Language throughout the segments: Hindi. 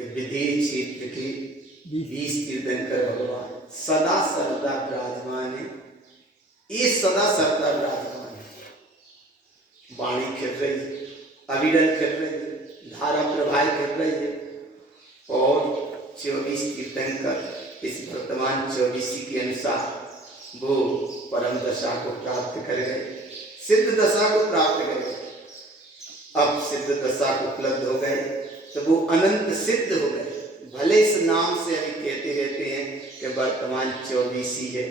कि विदेह क्षेत्र के 20 तीर्थंकर भगवान सदा सर्वदा विराजमान है। ये सदा सर्वदा विराजमान है। वाणी खिल रही है, अविरल खिल रही है, धारा प्रवाह कर रही है। और 24 तीर्थंकर इस वर्तमान 24 के अनुसार वो परम दशा को प्राप्त कर गए, सिद्ध दशा को प्राप्त कर गए। अब सिद्ध दशा को उपलब्ध हो गए तो वो अनंत सिद्ध हो गए। भले इस नाम से अभी कहते रहते हैं कि वर्तमान 24 है,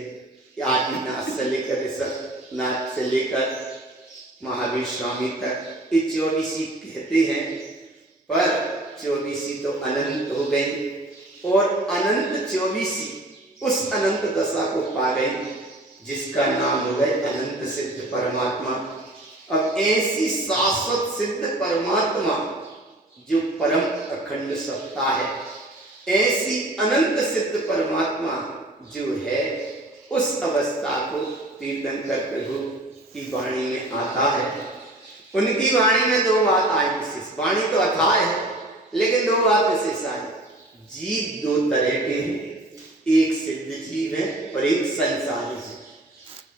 आदिनाथ से लेकर ऋषभनाथ से लेकर महावीर स्वामी तक ये 24 कहते हैं, पर 24 तो अनंत हो गई और अनंत 24 उस अनंत दशा को पा गए जिसका नाम हो गए अनंत सिद्ध परमात्मा। अब ऐसी शाश्वत सिद्ध परमात्मा जो परम अखंड सत्ता है, ऐसी अनंत सिद्ध परमात्मा जो है, उस अवस्था को तीर्थंकर प्रभु की वाणी में आता है। उनकी वाणी में दो बात आई विशेष। वाणी तो अथाह है लेकिन दो बात विशेष आई। जीव दो तरह के हैं, एक सिद्ध जीव है और एक संसारी जीव।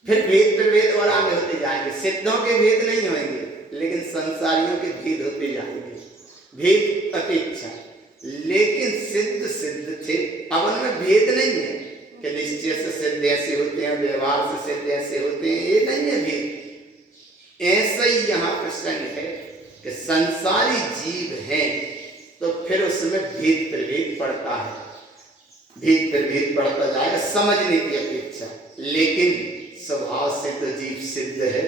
फिर भेद प्रभेद और आगे होते जाएंगे। सिद्धों के भेद नहीं होंगे लेकिन संसारियों के भेद होते जाएंगे, भेद अपेक्षा। लेकिन सिद्ध सिद्ध थे, अब उनमें भेद नहीं है कि निश्चय से सिद्ध ऐसे होते हैं, व्यवहार से सिद्ध ऐसे होते हैं, ये नहीं है भेद। ऐसा ही यहाँ प्रसंग है कि संसारी जीव हैं तो फिर उसमें भेद प्रभेद पड़ता है, भेद प्रभेद पड़ता जाएगा समझने की अपेक्षा। लेकिन स्वभाव से तो जीव सिद्ध है,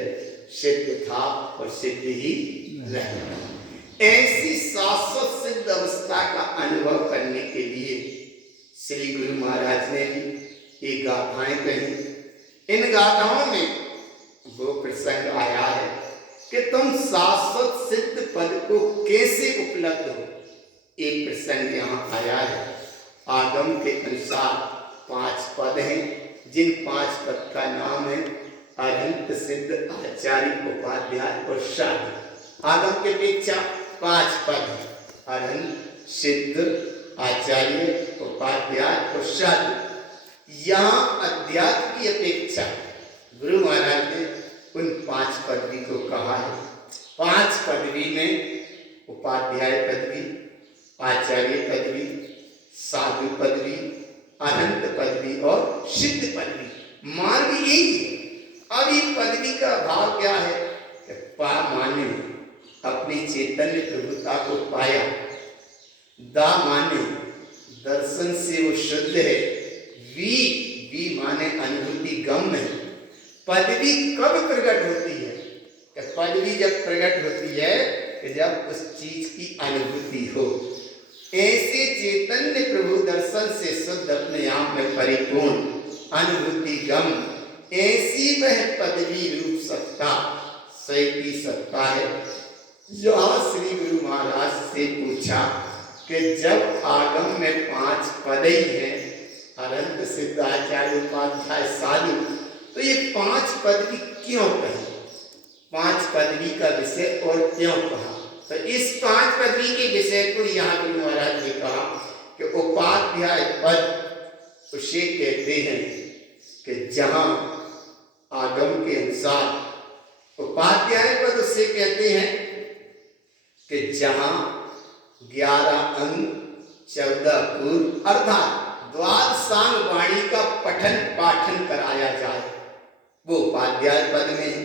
सिद्ध था और सिद्ध ही रहेगा। ऐसी शाश्वत सिद्ध अवस्था का अनुभव करने के लिए श्री गुरु महाराज ने भी ये गाथाएं कही। इन गाथाओं में वो प्रसंग आया है कि तुम शाश्वत सिद्ध पद को कैसे उपलब्ध हो। एक प्रसंग यहाँ आया है। आगम के अनुसार 5 पद हैं, जिन 5 पद का नाम है अनंत सिद्ध आचार्य उपाध्याय और शादी। आगम के अपेक्षा 5 पद हैं, अनंत सिद्ध आचार्य उपाध्याय और शादी। यहाँ अध्यात्म की अपेक्षा गुरु महाराज ने उन 5 पदवी को कहा है। 5 पदवी में उपाध्याय पदवी, आचार्य पदवी, साधु पदवी, अनंत पदवी और सिद्ध पदवी। मार्ग यही है। अब ये पदवी का भाव क्या है कि पा माने अपनी चैतन्य प्रभुता को पाया, दा माने दर्शन से वो शुद्ध है, वी माने अनुभूति गम है। पदवी कब प्रकट होती है कि पदवी जब प्रकट होती है कि जब उस चीज की अनुभूति हो। ऐसे चैतन्य प्रभु दर्शन से शुद्ध, अपने आप में परिपूर्ण, अनुभूति गम, ऐसी वह पदवी रूप सत्ता, सैती सत्ता है। जहाँ श्री गुरु महाराज से पूछा कि जब आगम में 5 पद ही हैं, अनंत सिद्ध आचार्य उपाध्याय साधु, तो ये 5 पदवी क्यों कही, 5 पदवी का विषय और क्यों कहा। तो इस 5 पदवी के विषय को यहाँ गुरु महाराज ने कहा कि उपाध्याय पद उसे कहते हैं कि जहाँ आगम के अनुसार, उपाध्याय पद उसे कहते हैं कि जहाँ 11 अंग 14 पूर्व अर्थात द्वादशांग वाणी का पठन पाठन कराया जाए, वो उपाध्याय पद में है।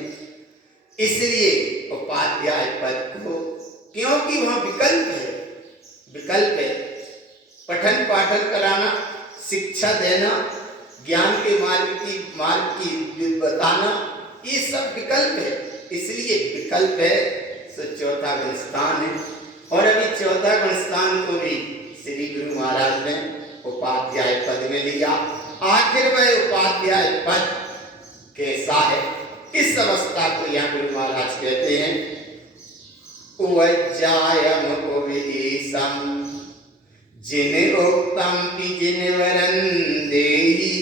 इसलिए उपाध्याय पद को, क्योंकि वहां विकल्प है, पठन पाठन कराना, शिक्षा देना, ज्ञान के मार्ग की बताना, ये सब विकल्प है। इसलिए विकल्प है तो 4था गुण स्थान है। और अभी 4था गुण स्थान को भी श्री गुरु महाराज ने उपाध्याय पद में लिया। आखिर वह उपाध्याय पद कैसा है, इस अवस्था को यहाँ गुरु महाराज कहते हैं उवज्जायम उविदेशम जिन उक्तम की जिन वरंदेहि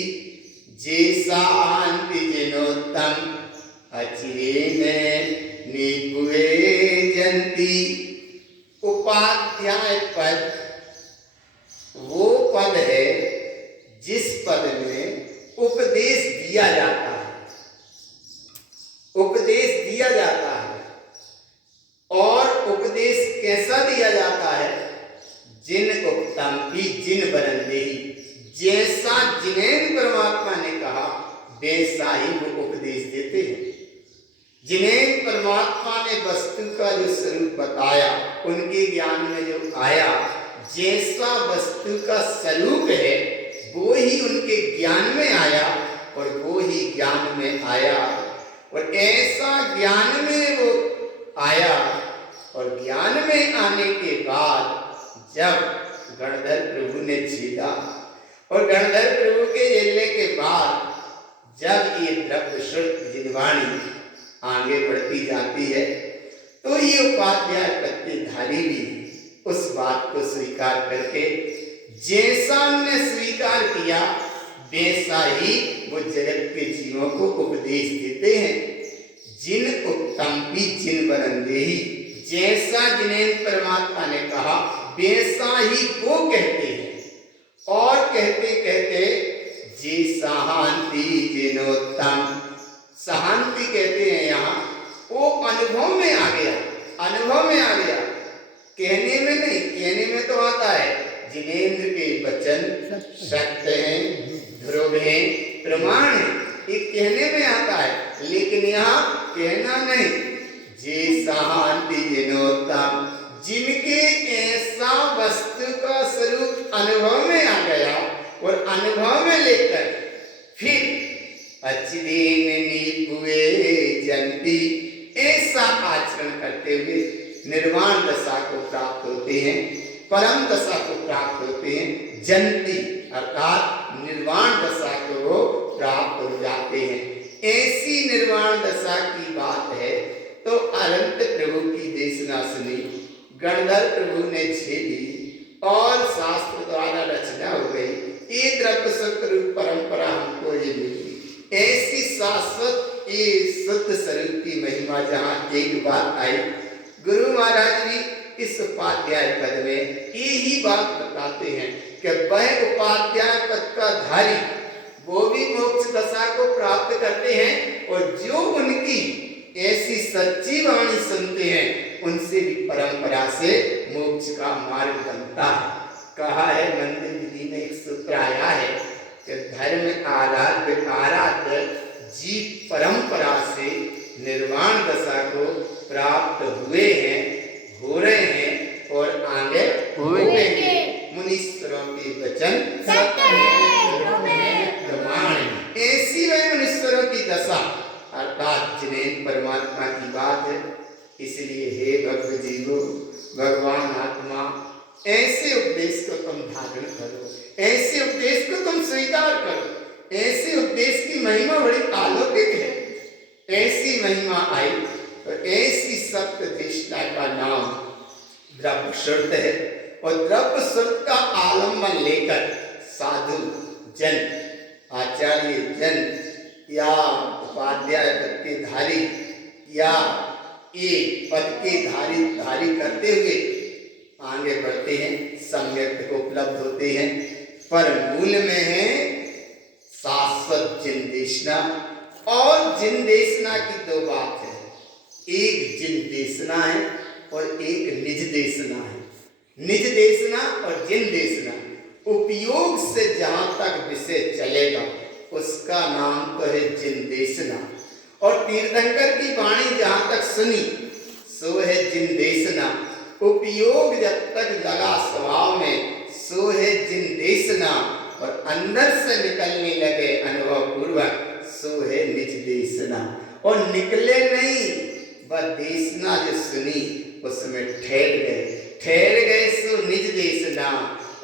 जे शांति जिनोत्तम अचिरेण निपुए जंती। उपाध्याय पद वो पद है जिस पद में उपदेश दिया जाता है, उपदेश दिया जाता है। और उपदेश कैसा दिया जाता है? जिन उक्तम की जिन वरंदेही, जैसा जिन्हें परमात्मा ने कहा वैसा ही वो उपदेश देते हैं। जिन्हें परमात्मा ने वस्तु का जो स्वरूप बताया, उनके ज्ञान में जो आया, जैसा वस्तु का स्वरूप है वो ही उनके ज्ञान में आया और वो ही ज्ञान में आया। और ऐसा ज्ञान में वो आया और ज्ञान में आने के बाद जब गणधर प्रभु ने झेला और गणधर प्रभु के झेलने के बाद जब ये द्रव्य श्रुत जिनवाणी आगे बढ़ती जाती है तो ये उपाध्याय पत्तेधारी भी उस बात को स्वीकार करके जैसा हमने स्वीकार किया वैसा ही वो जगत के जीवों को उपदेश देते हैं। जिन उत्तम की जिन वरंदेही, जैसा जिन्हें परमात्मा ने कहा वैसा ही वो कहते हैं। और कहते कहते जी सहांति जिनोत्तम, सहांति कहते हैं यहाँ, वो अनुभव में आ गया, अनुभव में आ गया, कहने में नहीं। कहने में तो आता है जिनेंद्र के वचन सत्य हैं, ध्रुव हैं, प्रमाण है, ये कहने में आता है, लेकिन यहाँ कहना नहीं। जे सहांति जिनोत्तम, जिनके ऐसा वस्तु का स्वरूप अनुभव में आ गया और अनुभव में लेकर फिर अचिदीन नीपुए जंती, ऐसा आचरण करते हुए निर्वाण दशा को प्राप्त होते हैं, परम दशा को प्राप्त होते हैं। जंती अर्थात निर्वाण दशा को वो प्राप्त हो जाते हैं। ऐसी निर्वाण दशा की बात है तो अनंत प्रभु की देशना सुनी, गणधर प्रभु ने झेली और शास्त्र द्वारा रचना हो गई। ये द्रव्य स्वरूप परंपरा हमको ये मिली। ऐसी शाश्वत ये शुद्ध स्वरूप की महिमा जहाँ एक बात आई, गुरु महाराज भी इस उपाध्याय पद में यही बात बताते हैं कि वह उपाध्याय पद का धारी वो भी मोक्ष दशा को प्राप्त करते हैं और जो उनकी ऐसी सच्ची वाणी सुनते हैं उनसे भी परंपरा से मोक्ष का मार्ग बनता है। कहा है मंदिर विधि में एक सूत्र आया है कि धर्म आराध्य जीव परंपरा से निर्वाण दशा को प्राप्त हुए हैं, हो रहे हैं और आगे होंगे। मुनीश्वरों के वचन सत्य है, प्रमाण है। ऐसी वह मुनीश्वरों की दशा अर्थात जिन्हें परमात्मा की बात है। इसलिए हे भक्त जीवो, भगवान आत्मा, ऐसे उपदेश को तुम धारण करो, ऐसे उपदेश को तुम स्वीकार करो। ऐसे उपदेश की महिमा बड़ी अलौकिक है। ऐसी महिमा आई और ऐसी सत्य देशना का नाम द्रव्य श्रुत है और द्रव्य श्रुत का आलम्बन लेकर साधु जन, आचार्य जन या उपाध्याय पद के धारी या ये पद के धारी करते हुए आगे बढ़ते हैं, सम्यक को उपलब्ध होते हैं। पर मूल में है शाश्वत जिन देशना और जिन देशना की दो बात है। एक जिन देशना है और एक निज देशना है। निज देशना और जिन देशना उपयोग से जहां तक विषय चलेगा उसका नाम तो है जिन देशना। और तीर्थंकर की वाणी जहां तक सुनी सो है जिन देशना। उपयोग जब तक लगा स्वभाव में सो है जिन देशना और अंदर से निकलने लगे अनुभव पूर्वक सो है निज देशना। और निकले नहीं, वह देशना जो सुनी उसमें ठहर गए सो निज देशना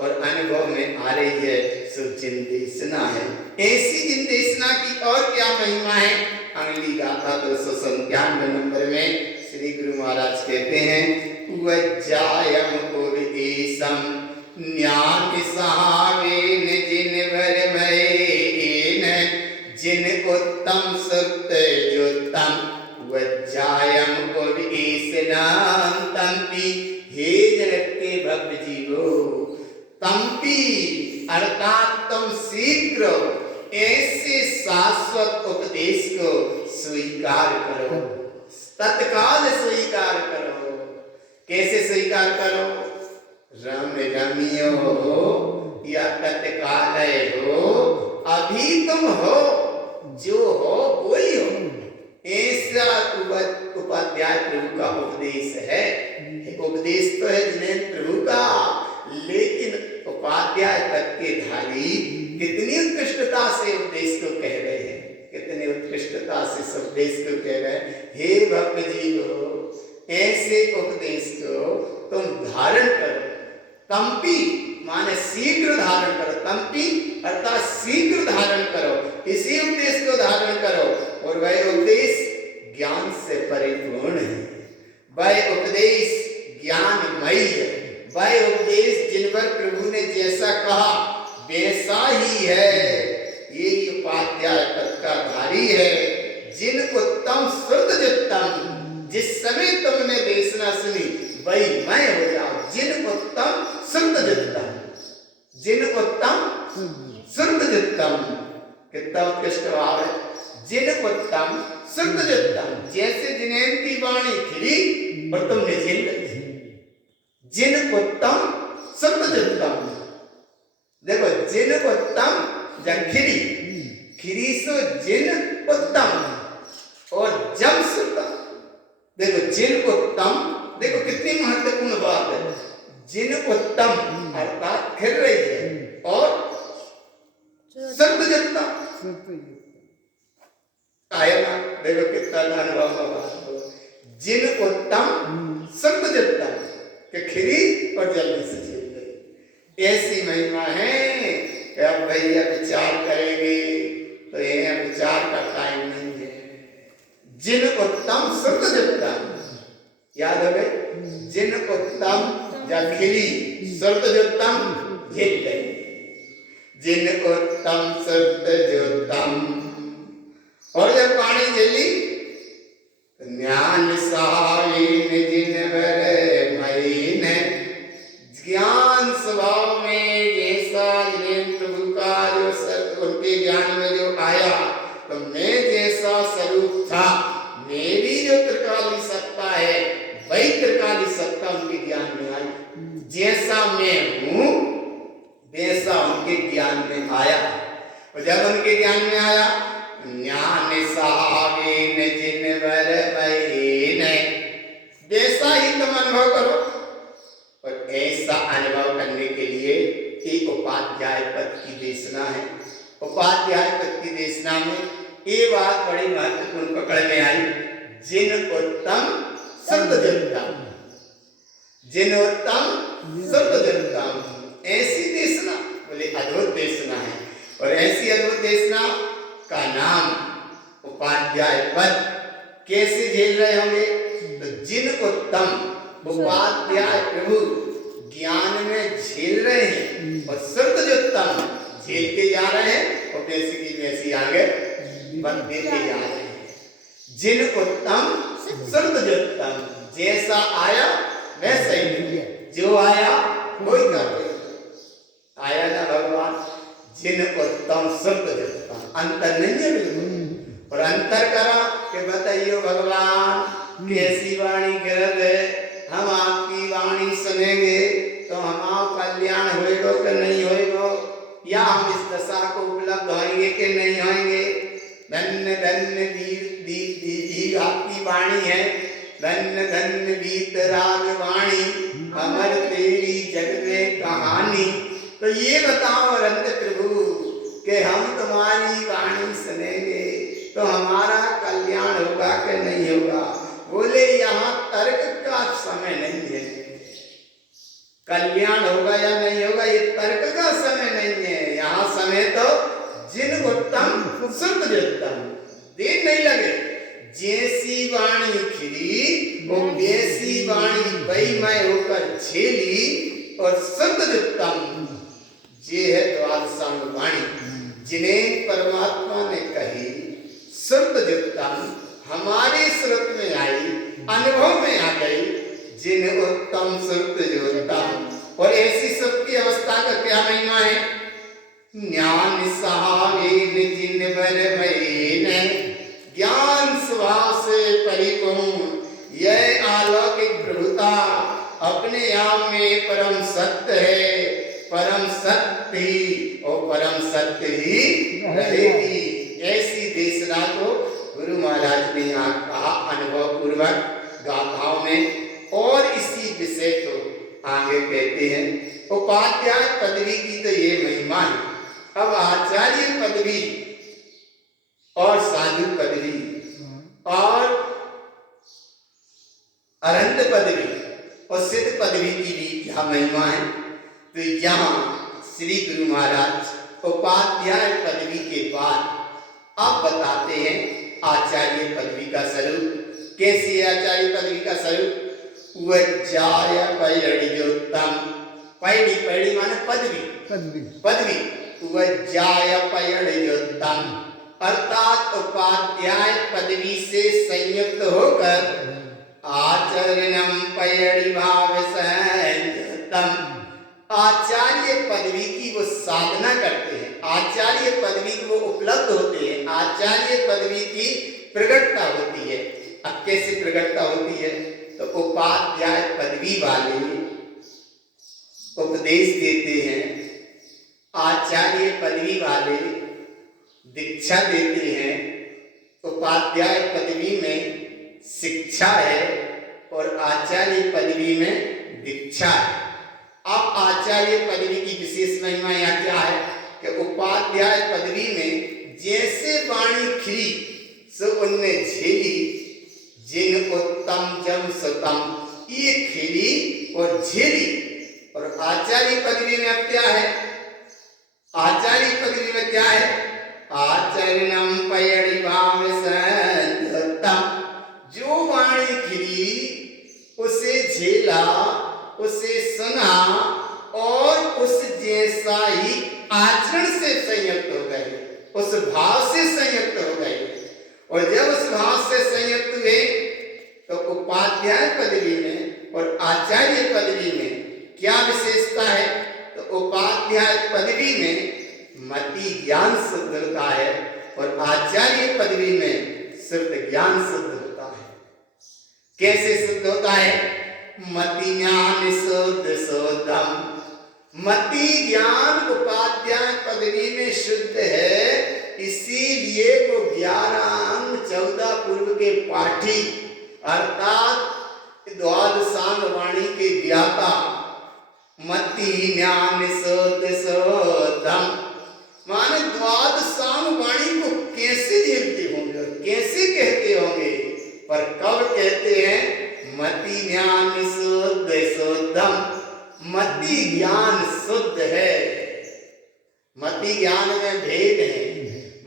और अनुभव में आ रही है सो जिन देशना है। ऐसी जिन देशना की और क्या महिमा है? अगली गाथा 297 नंबर में श्री गुरु महाराज कहते हैं वज्जायम उपदेशम ज्ञान सहावेन जिन वर मयेन जिन उत्तम सुक्त जुत्तम वज्जायम उपदेशनाम तंपि। हे जगत के भक्त जीवो, तंपी अर्थात तुम शीघ्र ऐसे शाश्वत उपदेश को स्वीकार करो, तत्काल स्वीकार करो। कैसे स्वीकार करो? रम रमियो हो या तत्काल हो, अभी तुम हो, जो हो वो ही हो। ऐसा उपाध्याय प्रभु का उपदेश है। उपदेश तो है जिन्हें प्रभु का, लेकिन उपाध्याय पद के धारी कितनी उत्कृष्टता से उपदेश को कह रहे हैं, कितनी उत्कृष्टता से इस उपदेश को कह रहे हैं। हे भक्त जीवो, ऐसे उपदेश को तुम धारण करो। तंपी माने शीघ्र धारण करो, तंपी अर्थात शीघ्र धारण करो, इसी उपदेश को धारण करो। और वह उपदेश ज्ञान से परिपूर्ण है, वह उपदेश ज्ञानमयी है, वह उपदेश जिन पर प्रभु ने जैसा कहा वैसा ही है। ये उपाध्याय पद का धारी है। जिन उत्तम श्रुतयुक्तम, जिस समय तुमने देशना सुनी वही मैं हो जाऊं। जिन उत्तम श्रुतयुक्तम, जिन उत्तम श्रुतयुक्तम, कितना उत्कृष्ट भाव है। जिन उत्तम श्रुतयुक्तम, जैसे जिनेन्द्री वाणी खिली और तुमने झेल ली। जिन उत्तम श्रुतयुक्तम, देखो जिन उत्तम खिरी, खिरी सो जिन उत्तम और जम श्रुतम। देखो जिन उत्तम, देखो कितनी महत्वपूर्ण बात है। जिन उत्तम अर्थात खिल रही है और श्रुतयुक्तम आया ना, देखो कितना अनुभव का बात हो। जिन उत्तम श्रुतयुक्तम के खिरी और जल्दी से झेल गई। ऐसी महिमा है कि अब भैया विचार करेंगे तो ये विचार का टाइम नहीं है। जिन उत्तम श्रुतयुक्तम, याद हो गए, जिन उत्तम खिली श्रुतयुक्तम झेल गई। जिन उत्तम श्रुतयुक्तम, और जब पानी झेली ज्ञान साहीन जिन वर महीन, ज्ञान स्वभाव में जैसा जिन्हें प्रभु का जो उनके ज्ञान में जो आया, तो मैं जैसा स्वरूप था, मेरी जो त्रिकाली सत्ता है वही त्रिकाली सत्ता उनके ज्ञान में आई। जैसा मैं हूं वैसा उनके ज्ञान में आया। और जब उनके ज्ञान में आया, ज्ञान साहीन जिन वर महीन, वैसा ही तुम अनुभव करो। और ऐसा अनुभव करने के लिए एक उपाध्याय पद की देशना है। उपाध्याय पद की देशना में ये बात बड़ी महत्वपूर्ण पकड़ में आई। जिन उत्तम श्रुतयुक्तम, जिन उत्तम श्रुतयुक्तम, ऐसी देशना, बोले अद्भुत देशना है। और ऐसी अद्भुत देशना का नाम उपाध्याय पद। कैसे झेल रहे होंगे? तो जिन उत्तम उपाध्याय प्रभु ज्ञान में झेल रहे हैं और श्रुतयुक्तम झेल के जा रहे हैं, और वैसी की वैसी आगे बढ़ते जा रहे हैं। जिन उत्तम श्रुतयुक्तम, जैसा आया वैसा ही, जो आया वही कर आया ना भगवान। जिन उत्तम श्रुतयुक्तम, अंतर नहीं है बिल्कुल। और अंतर करा कि बताइए भगवान कैसी वाणी गिरत है, हम आपकी वाणी सुनेंगे तो हमारा कल्याण होएगा कि नहीं होएगा, या हम इस दशा को उपलब्ध होंगे कि नहीं होंगे। धन्य धन्य दी आपकी वाणी है, धन्य धन्य वीतराग वाणी, अमर तेरी जग में कहानी। तो ये बताओ रंग प्रभु कि हम तुम्हारी वाणी सुनेंगे तो हमारा कल्याण होगा कि नहीं होगा। बोले यहाँ तर्क का समय नहीं है, कल्याण होगा या नहीं होगा ये तर्क का समय नहीं है। यहाँ समय तो जिन उत्तम श्रुतयुक्तम, देर नहीं लगे। जैसी वाणी खिली वो वैसी वाणी वही मैं होकर झेली। और श्रुतयुक्तम ये है द्वादशांग वाणी, जिन्हें परमात्मा ने कही। श्रुतयुक्तम हमारे श्रुत में आई, अनुभव में आ गई। जिन उत्तम श्रुतयुक्तम, और ऐसी श्रुत की अवस्था का का क्या महिमा है? ज्ञान सहावेन जिन बर भयेन, ज्ञान स्वभाव से परिपूर्ण यह अलौकिक प्रभुता अपने आप में परम सत्य है, परम सत्य ही और परम सत्य ही रहेगी। ऐसी देशना को गुरु महाराज ने यहाँ कहा अनुभव पूर्वक गाथाओं में। और इसी विषय को आगे कहते हैं उपाध्याय पदवी की तो ये महिमा है। अब आचार्य पदवी और साधु पदवी और अरहंत पदवी और सिद्ध पदवी की भी क्या महिमा है? तो यहाँ श्री गुरु महाराज उपाध्याय पदवी के बाद अब बताते हैं आचार्य पदवी का स्वरूप। कैसी है आचार्य पदवी का स्वरूप? वज्जाय पयणियोत्तम, पैड़ी पैड़ी माने पदवी, पदवी वज्जाय पयणियोत्तम अर्थात उपाध्याय पदवी से संयुक्त होकर आचरणम पयणि भाव संयुक्तम, आचार्य पदवी की वो साधना करते हैं, आचार्य पदवी की वो उपलब्ध होते हैं, आचार्य पदवी की प्रगटता होती है। अब कैसे प्रगटता होती है? तो उपाध्याय पदवी वाले उपदेश देते हैं, आचार्य पदवी वाले दीक्षा देते हैं। उपाध्याय पदवी में शिक्षा है और आचार्य पदवी में दीक्षा है। अब आचार्य पदवी की विशेष महिमा यहाँ क्या है कि उपाध्याय पदवी में जैसे वाणी खिली सो उनमें झेली, जिन उत्तम जम सतम, ये खिली और झेली। और आचार्य पदवी में अब क्या है? आचार्य पदवी में क्या है? आचरणम पयणि भाव संयुक्तम, जो वाणी खिली उसे झेला, उसे सुना और उस जैसा ही आचरण से संयुक्त हो गए, उस भाव से संयुक्त हो गए। और जब उस भाव से संयुक्त हुए तो उपाध्याय पदवी में और आचार्य पदवी में क्या विशेषता है? तो उपाध्याय पदवी में मति ज्ञान शुद्ध होता है और आचार्य पदवी में शुद्ध ज्ञान शुद्ध होता है। कैसे शुद्ध होता है? मति ज्ञान शुद्ध शुद्धम, मति ज्ञान उपाध्याय पदवी में शुद्ध है, इसीलिए वो 11 अंग 14 पूर्व के पाठी अर्थात द्वादशांग वाणी के ज्ञाता मति ज्ञान शुद्ध शुद्धम माने द्वादशांग वाणी को कैसे झेलते होंगे, कैसे कहते होंगे, पर कब कहते हैं? मति ज्ञान शुद्ध शुद्धम, मति ज्ञान शुद्ध है। मति ज्ञान में भेद है,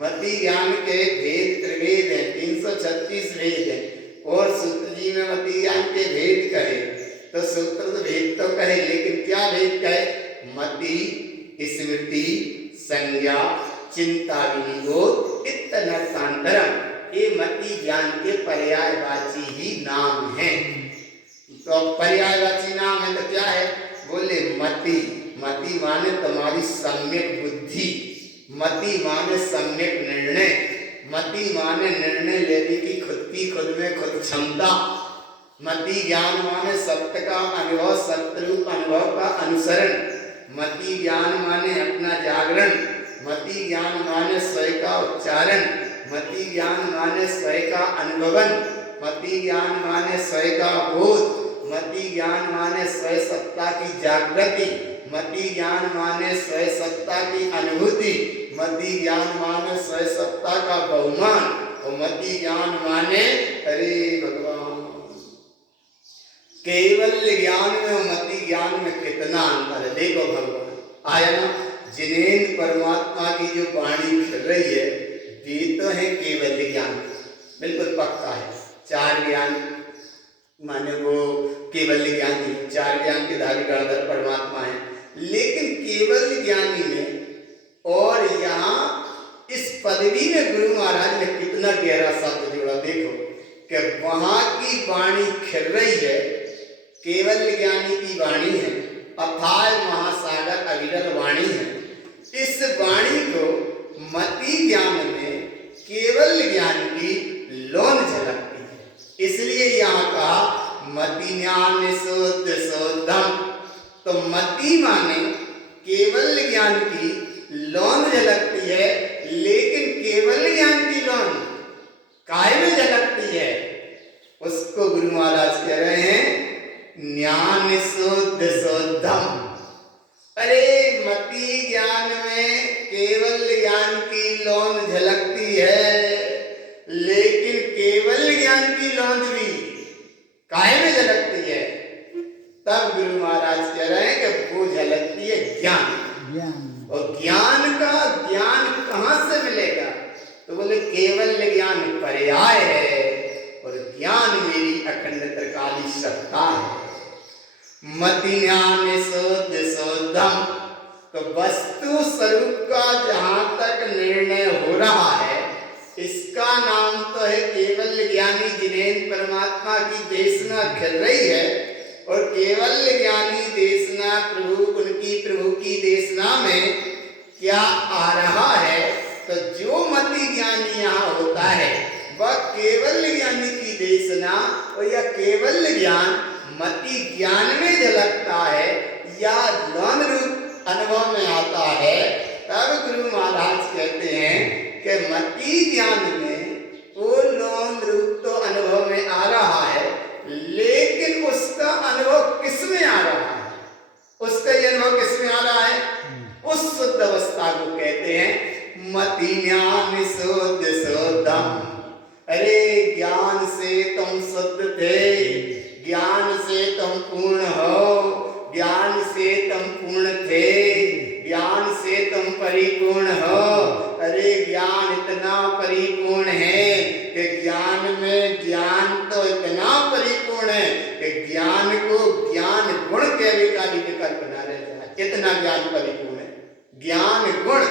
मति ज्ञान के भेद त्रिवेद है, 336 भेद है। और सूत्र जी में मति ज्ञान के भेद कहे तो सूत्र तो भेद तो कहे, लेकिन क्या भेद कहे? मति, स्मृति, संज्ञा, चिंता, विनिबोध, इत्तनर्थांतरम, ये मति ज्ञान के पर्यायवाची ही नाम है। तो पर्यायवाची नाम है तो क्या है? बोले मति, मति माने तुम्हारी सम्यक बुद्धि, मति माने सम्यक निर्णय, मति माने निर्णय लेने की खुद में खुद क्षमता, मति ज्ञान माने सत्य का अनुभव, सत्यरूप अनुभव का अनुसरण, मति ज्ञान माने अपना जागरण, मति ज्ञान माने स्वयं का उच्चारण, मति ज्ञान माने स्वयं का अनुभवन, मति ज्ञान माने स्वयं का बोध, मति ज्ञान माने स्वयं सत्ता की जागृति, मति ज्ञान माने स्वयं सत्ता की अनुभूति, मति ज्ञान माने स्वयं सत्ता का बहुमान, और मति ज्ञान माने अरे भगवान केवल ज्ञान में और मति ज्ञान में कितना अंतर है। देखो भगवान आया ना, जिनेन्द्र परमात्मा की जो वाणी फिर रही है ये तो है केवल ज्ञान, बिल्कुल पक्का है। 4 ज्ञान माने वो केवल ज्ञानी, 4 ज्ञान के धारी गणधर परमात्मा है, लेकिन केवल ज्ञानी में और यहाँ इस पदवी में गुरु महाराज ने कितना गहरा शब्द जोड़ा। देखो कि वहां की वाणी खिल रही है, केवल ज्ञानी की वाणी है, अथाय महासागर अविरल मति माने केवल ज्ञान की लौंद झलकती है, लेकिन केवल ज्ञान की लौंद काय में झलकती है, उसको गुरु महाराज कह रहे हैं ज्ञान शुद्ध शुद्धम। अरे मति ज्ञान में केवल ज्ञान की लौंद झलकती है, लेकिन केवल ज्ञान की लौंद भी काय में झलकती है। तब गुरु महाराज कह रहे हैं कि वो झलकती है ज्ञान। और ज्ञान कहाँ से मिलेगा? तो बोले केवल ज्ञान पर्याय है और ज्ञान मेरी अखंड त्रिकाली सत्ता है। मति ज्ञान शुद्ध शुद्धम। तो वस्तु स्वरूप का जहां तक निर्णय हो रहा है, इसका नाम तो है केवल ज्ञानी जिनेन्द्र परमात्मा की देशना खिल रही है। और केवल ज्ञानी देशना प्रभु की देशना में क्या आ रहा है? तो जो मति ज्ञानी यहाँ होता है वह केवल ज्ञानी की देशना और या केवल ज्ञान मति ज्ञान में झलकता है या लौंद रूप अनुभव में आता है। तब गुरु महाराज कहते हैं कि मति ज्ञान में वो लौंद रूप तो अनुभव में आ रहा है, लेकिन उसका अनुभव किस में आ रहा है? उसका ये अनुभव किस में आ रहा है? उस शुद्ध अवस्था को कहते हैं मति ज्ञान शुद्ध शुद्धम। अरे ज्ञान से तुम शुद्ध थे, ज्ञान से तुम पूर्ण हो, ज्ञान से तुम पूर्ण थे, ज्ञान से तुम परिपूर्ण हो। अरे ज्ञान इतना परिपूर्ण है कि ज्ञान में ज्ञान तो इतना परिपूर्ण है कि ज्ञान को ज्ञान गुण के विकल्प बना रहता है। इतना ज्ञान परिपूर्ण है। ज्ञान गुण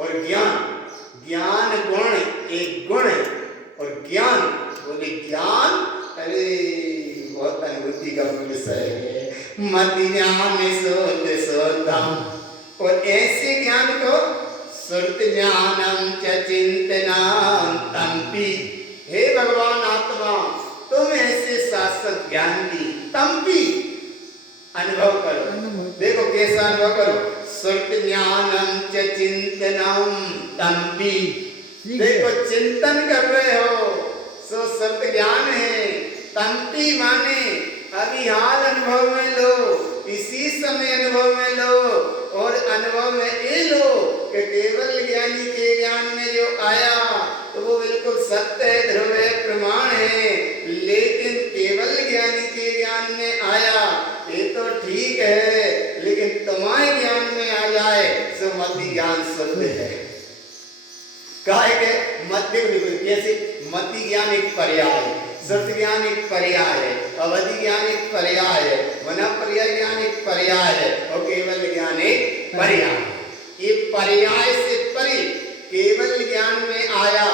और ज्ञान गुण एक गुण है और ज्ञान बोले ज्ञान। अरे बहुत अनुभूति का विषय है। मति ज्ञान शुद्ध शुद्धम। और ऐसे ज्ञान को श्रुत ज्ञानम च चिंतनम तंपि। हे भगवान आत्मा, तुम ऐसे शाश्वत ज्ञान की तंपि अनुभव करो। देखो कैसा अनुभव करो। श्रुत ज्ञानम च चिंतनम तंपि। देखो चिंतन कर रहे हो सो श्रुत ज्ञान है। तंपि माने अभी हाल अनुभव में लो, इसी समय अनुभव में लो। और अनुभव में ये लो कि केवल ज्ञानी के ज्ञान में जो आया तो वो बिल्कुल सत्य है, ध्रुव है, प्रमाण है। लेकिन केवल ज्ञानी के ज्ञान में आया ये तो ठीक है, लेकिन तुम्हारे ज्ञान में आ जाए तो मति ज्ञान शुद्ध है। काहे के मध्य जैसे मति ज्ञान एक पर्याय, श्रुत ज्ञान एक पर्याय है, अवधि ज्ञान एक पर्याय है, मना पर्याय ज्ञान एक पर्याय है और केवल ज्ञान एक पर्याय। ये पर्याय से परे केवल ज्ञान में आया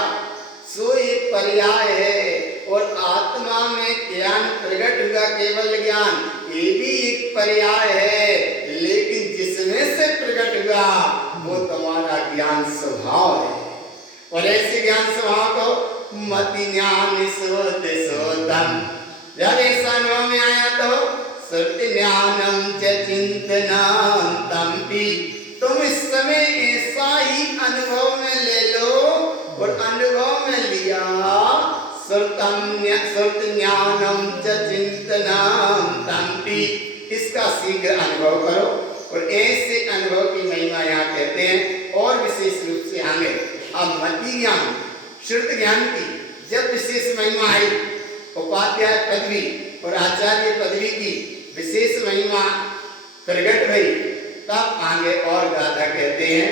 सो ये पर्याय है। और आत्मा में ज्ञान प्रकट हुआ केवल ज्ञान, ये भी एक पर्याय है। लेकिन जिसमें से प्रकट हुआ वो तुम्हारा ज्ञान स्वभाव है। और ऐसे ज्ञान स्वभाव को मति ज्ञान शुद्ध शुद्धम। जब ऐसा अनुभव में आया तो श्रुत ज्ञानम च चिंतनम तंपि। तुम इस समय ऐसा ही अनुभव में ले लो। और अनुभव में लिया श्रुत ज्ञानम च चिंतनम तंपि। इसका शीघ्र अनुभव करो। और ऐसे अनुभव की महिमा यहाँ कहते हैं। और विशेष रूप से आगे अब मति ज्ञान श्रुत ज्ञान की जब विशेष महिमा आई, उपाध्याय पदवी और आचार्य पदवी की विशेष महिमा प्रकट हुई, तब आगे और गाथा कहते हैं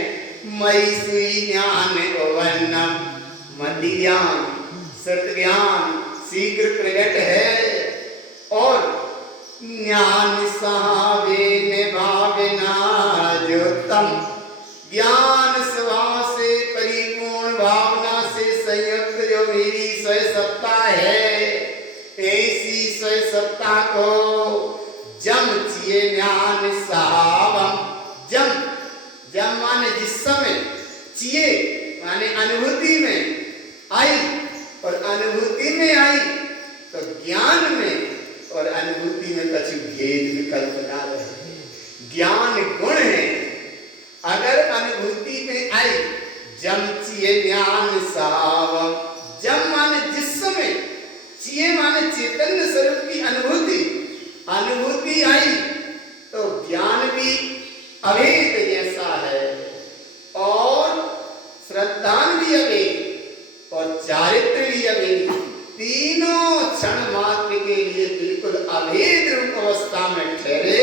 मई सुई ज्ञान ओवन्नम। मति ज्ञान श्रुत ज्ञान शीघ्र प्रकट है। और ज्ञान सहावे निभावना जोतम। ज्ञान स्वभाव से परिपूर्ण भावना से संयुक्त जो मेरी स्वयं सत्ता है, ऐसी स्वयं सत्ता को जम चिए ज्ञान सहावम। जम माने जिस समय, चिए माने अनुभूति में आई। और अनुभूति में आई तो ज्ञान में और अनुभूति में कछु भेद विकल्प ना रहे। ज्ञान गुण है। अगर अनुभूति में आई जम चिए ज्ञान सावम, जम माने जिस समय, चिए माने चैतन्य स्वरूप की अनुभूति, अनुभूति आई तो ज्ञान भी अभेद जैसा है और श्रद्धान भी अभेद और चारित्र भी अभेद, तीनों क्षण मात्र के लिए बिल्कुल अभेद रूप अवस्था में ठहरे।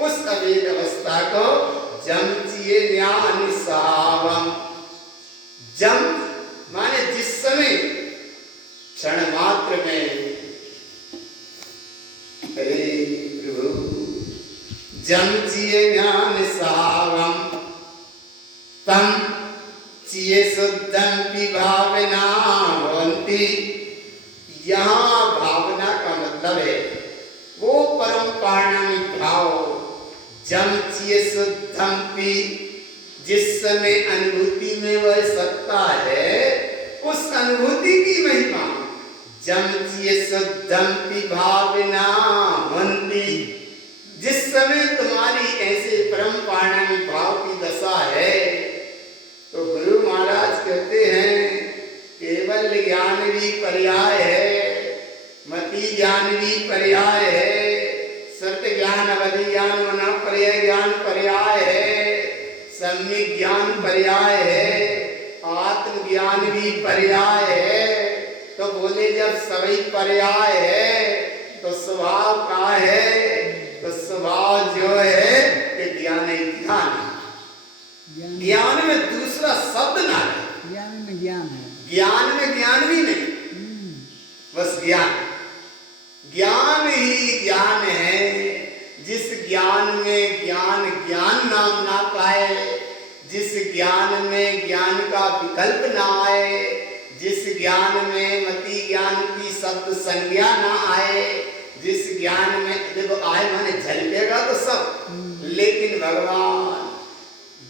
उस अभेद अवस्था को जम चिए ज्ञान सावम, जम माने जिस समय, क्षण मात्र में, अरे प्रभु जम चिए ज्ञान सावम तम चिए शुद्धम विभावना भवन्ति। यहाँ भावना का मतलब है वो परम पारणामी भाव, जम चिए शुद्धम पी, जिस समय अनुभूति में वह सत्ता है, उस अनुभूति की महिमा, जम चिए शुद्धम पी भावना भवन्ति, जिस समय तुम्हारी ऐसे परम पारणामी भाव की दशा है, तो गुरु महाराज कहते हैं केवल ज्ञान भी पर्याय है, मति ज्ञान भी पर्याय है, सत्य ज्ञान अवधि ज्ञान मना पर्याय ज्ञान पर्याय है, सम्यक ज्ञान पर्याय है, आत्मज्ञान भी पर्याय है। तो बोले जब सभी पर्याय है तो स्वभाव का है, तो स्वभाव जो है कि ज्ञान ही ज्ञान है। ज्ञान में दूसरा शब्द ना है, ज्ञान में ज्ञान है, ज्ञान में ज्ञान भी नहीं, बस ज्ञान, ज्ञान ही ज्ञान है। जिस ज्ञान में ज्ञान ज्ञान नाम ना पाए, जिस ज्ञान में ज्ञान का विकल्प ना आए, जिस ज्ञान में मति ज्ञान की शब्द संज्ञा ना आए, जिस ज्ञान में देखो आए माने झलकेगा तो सब, लेकिन भगवान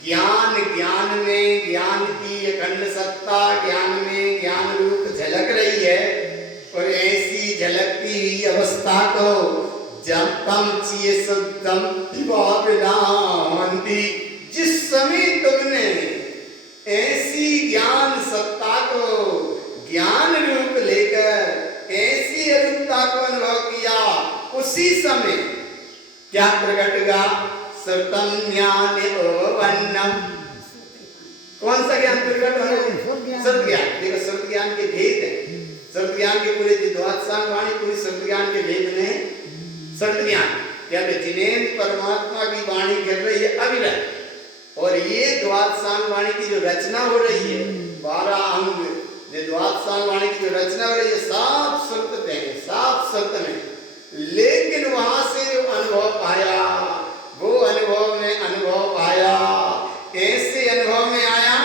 ज्ञान, ज्ञान में ज्ञान की अखंड सत्ता, ज्ञान में ज्ञान रूप झलक रही है। और ऐसी झलकती हुई अवस्था को जब तम चिए शुद्धम विभावना भवन्ति, जिस समय तुमने ऐसी ज्ञान सत्ता को ज्ञान रूप लेकर ऐसी अरूपता को अनुभव किया, उसी समय क्या प्रकट हुआ? श्रुतम ज्ञान ओवन्नम। कौन सा ज्ञान प्रकट हो रहा है? श्रुत ज्ञान। देखो श्रुत ज्ञान के भेद है, श्रुत ज्ञान के पूरे द्वादशांग वाणी पूरी श्रुत ज्ञान के भेद में श्रुत ज्ञान क्या जिन्हें परमात्मा की वाणी कर रही है अविरत, और ये द्वादशांग वाणी की जो रचना हो रही है 12 अंग, जो द्वादशांग वाणी की जो रचना हो रही है साफ श्रुत में, साफ श्रुत में। लेकिन वहां से जो अनुभव आया, वो अनुभव में अनुभव आया, ऐसे अनुभव में आया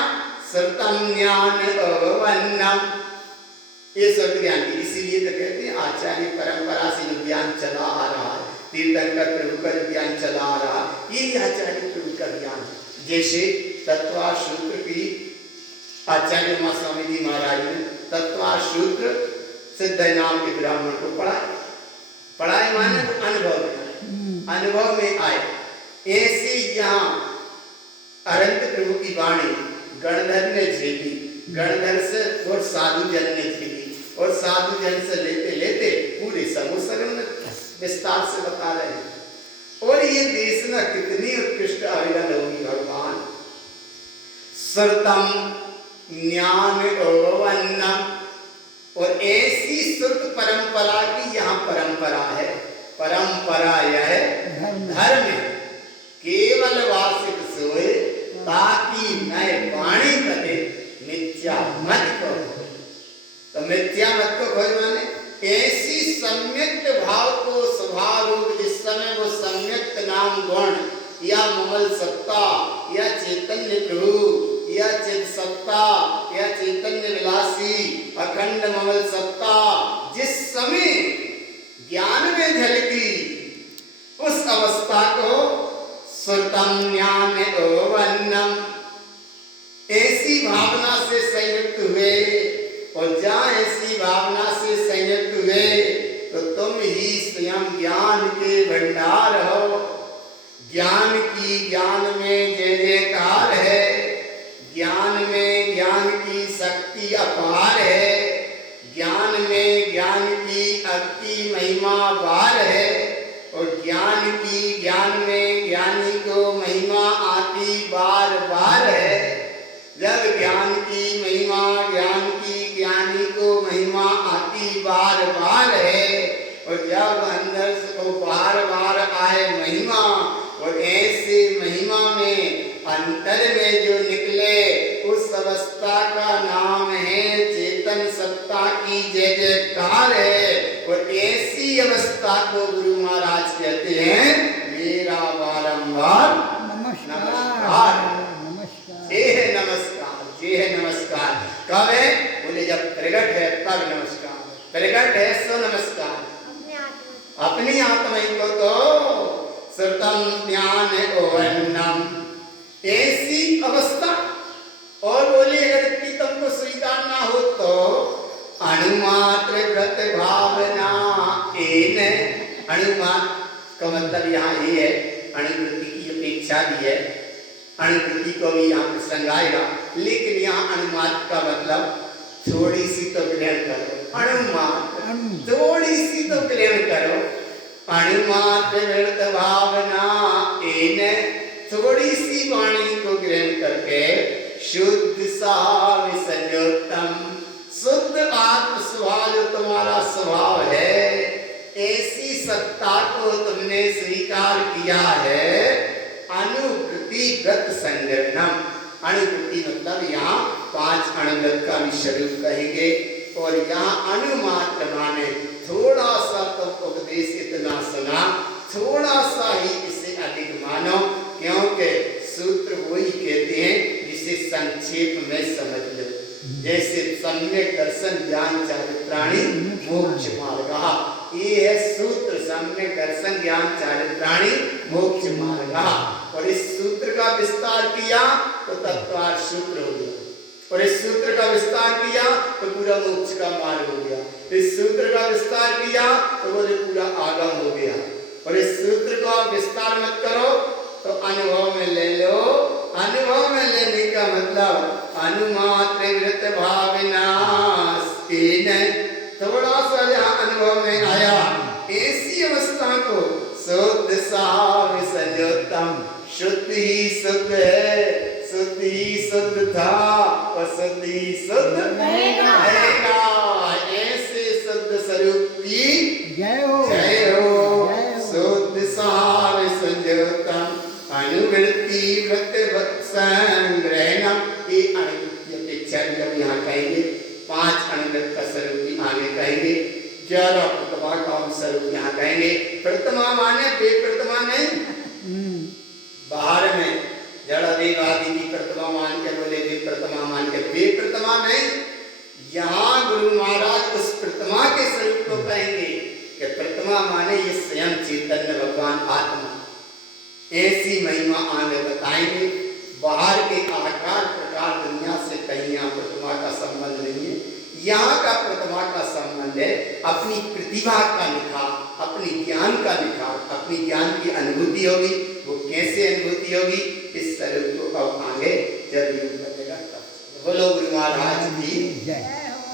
श्रुतम ज्ञान ओवन्नम, ये श्रुत ज्ञान की। इसीलिए तो कहते हैं आचार्य परंपरा से जो ज्ञान चला आ रहा है, तीर्थंकर प्रभु का जो ज्ञान चला आ रहा है, ये आचार्य प्रभु का ज्ञान। जैसे तत्वाशूत्र की आचार्य मां स्वामी जी महाराज ने तत्वाशूत्र सिद्ध नाम के ब्राह्मण को पढ़ाए माने अनुभव में, अनुभव में आए। ऐसे यहाँ अनंत प्रभु की वाणी गणधर ने झेली, गणधर से और साधु जन ने झेली, और साधु जन से लेते लेते पूरे समूह में विस्तार से बता रहे हैं। और ये देशना कितनी उत्कृष्ट अविरल होगी भगवान। श्रुतम ज्ञान ओवन्नम, और ऐसी श्रुत परंपरा की यहाँ परंपरा है। परंपरा यह धर्म है, केवल वार्षिक सोए ताकि नए वाणी कटे मिथ्या मत को। तो मिथ्या मत को खोज माने ऐसी सम्यक्त भाव को स्वभाव रूप, जिस समय वो सम्यक्त नाम गुण या ममल सत्ता या चैतन्य प्रभु या चित सत्ता या चैतन्य विलासी अखंड ममल सत्ता जिस समय ज्ञान में झलकी, उस अवस्था को श्रुतम ज्ञान ओवन्नम, ऐसी भावना से संयुक्त हुए। और जहाँ ऐसी भावना से संयुक्त हुए तो तुम ही स्वयं ज्ञान के भंडार हो, ज्ञान की ज्ञान में जय जयकार है, ज्ञान में ज्ञान की शक्ति अपार है, ज्ञान में ज्ञान की अति महिमा बार है, और ज्ञान में ज्ञानी को महिमा आती बार बार है। जब ज्ञान की महिमा ज्ञान की ज्ञानी को महिमा आती बार बार है, और जब अंदर से वो बार बार आए महिमा, और ऐसे महिमा में अंतर में जो निकले उस अवस्था का नाम है चेतन सत्ता की जय जयकार है। और ऐसी अवस्था को गुरु महाराज कहते हैं मेरा बारंबार नमस्कार। ये है नमस्कार, ये है नमस्कार। कब है? बोले जब प्रगट है तब नमस्कार, प्रगट है सो नमस्कार। अपनी आत्मा को तो श्रुतम ज्ञान ओवन्नम, ऐसी अवस्था। और बोली अगर प्रीतम को स्वीकार ना हो तो अणुमात्र व्रत भावना एन। अणुमात्र का मतलब यहाँ ये है, अणुवृत्ति की अपेक्षा भी है, अणुवृत्ति को भी यहाँ पर संगाएगा, लेकिन यहाँ अणुमात्र का मतलब थोड़ी सी तो ग्रहण करो। अणुमात्र थोड़ी सी तो ग्रहण करो। अणुमात्र व्रत भावना एन, थोड़ी सी वाणी को ग्रहण करके शुद्ध साव संयोतम, शुद्ध आत्म स्वभाव जो तुम्हारा स्वभाव है, ऐसी सत्ता को तुमने स्वीकार किया है। अनुभूतिगत संग्रहणम, अनुभूति मतलब यहाँ 5 अणुगत का भी स्वरूप कहेंगे। और यहाँ अणुमात्र माने थोड़ा सा तो उपदेश इतना सुना, थोड़ा सा ही इसे अधिक मानो, क्योंकि सूत्र वही कहते हैं जिसे संक्षेप में समझ लो। जैसे सम्यक दर्शन ज्ञान चारित्राणि मोक्ष मार्ग, ये है सूत्र। सम्यक दर्शन ज्ञान चारित्राणि मोक्ष मार्ग। और इस सूत्र का विस्तार किया तो तत्वार्थ सूत्र हो गया, और इस सूत्र का विस्तार किया तो पूरा मोक्ष का मार्ग हो गया। इस सूत्र का विस्तार किया तो बोले पूरा आगम हो गया। और इस सूत्र का विस्तार मत करो तो अनुभव में ले लो। अनुभव में लेने का मतलब अनुमात्र व्रत भावनास, थोड़ा सा जहाँ अनुभव में आया, ऐसी अवस्था को शुद्ध साव संयोतम, शुद्ध ही शुद्ध है, शुद्ध ही शुद्ध था और शुद्ध ही शुद्ध रहेगा। ऐसे शुद्ध स्वरूप की जय हो, जय हो। शुद्ध साव संयोतम अनुवृत्ति व्रत संग्रहणम, ये अनुभूति अपेक्षा जब यहाँ कहेंगे 5 अनुभूत का स्वरूप भी आगे कहेंगे। 11 प्रतिमा का स्वरूप यहाँ कहेंगे। प्रतिमा माने बेप्रतिमा नहीं, बाहर में जड़ा देव आदि की प्रतिमा मान के बोले बेप्रतिमा मान के, बेप्रतिमा नहीं। यहाँ गुरु महाराज उस प्रतिमा के स्वरूप को कहेंगे कि प्रतिमा माने ये स्वयं चैतन्य भगवान आत्मा। ऐसी महिमा आगे बताएंगे। बाहर के आकार प्रकार दुनिया से कहीं यहाँ प्रतिमा का संबंध नहीं है। यहाँ का प्रतिमा का संबंध है अपनी प्रतिभा का निखार, अपनी ज्ञान का निखार, अपनी ज्ञान की अनुभूति होगी। वो कैसे अनुभूति होगी, इस स्वरूप को अब आगे जब यूं बनेगा तब। बोलो गुरु महाराज की जय।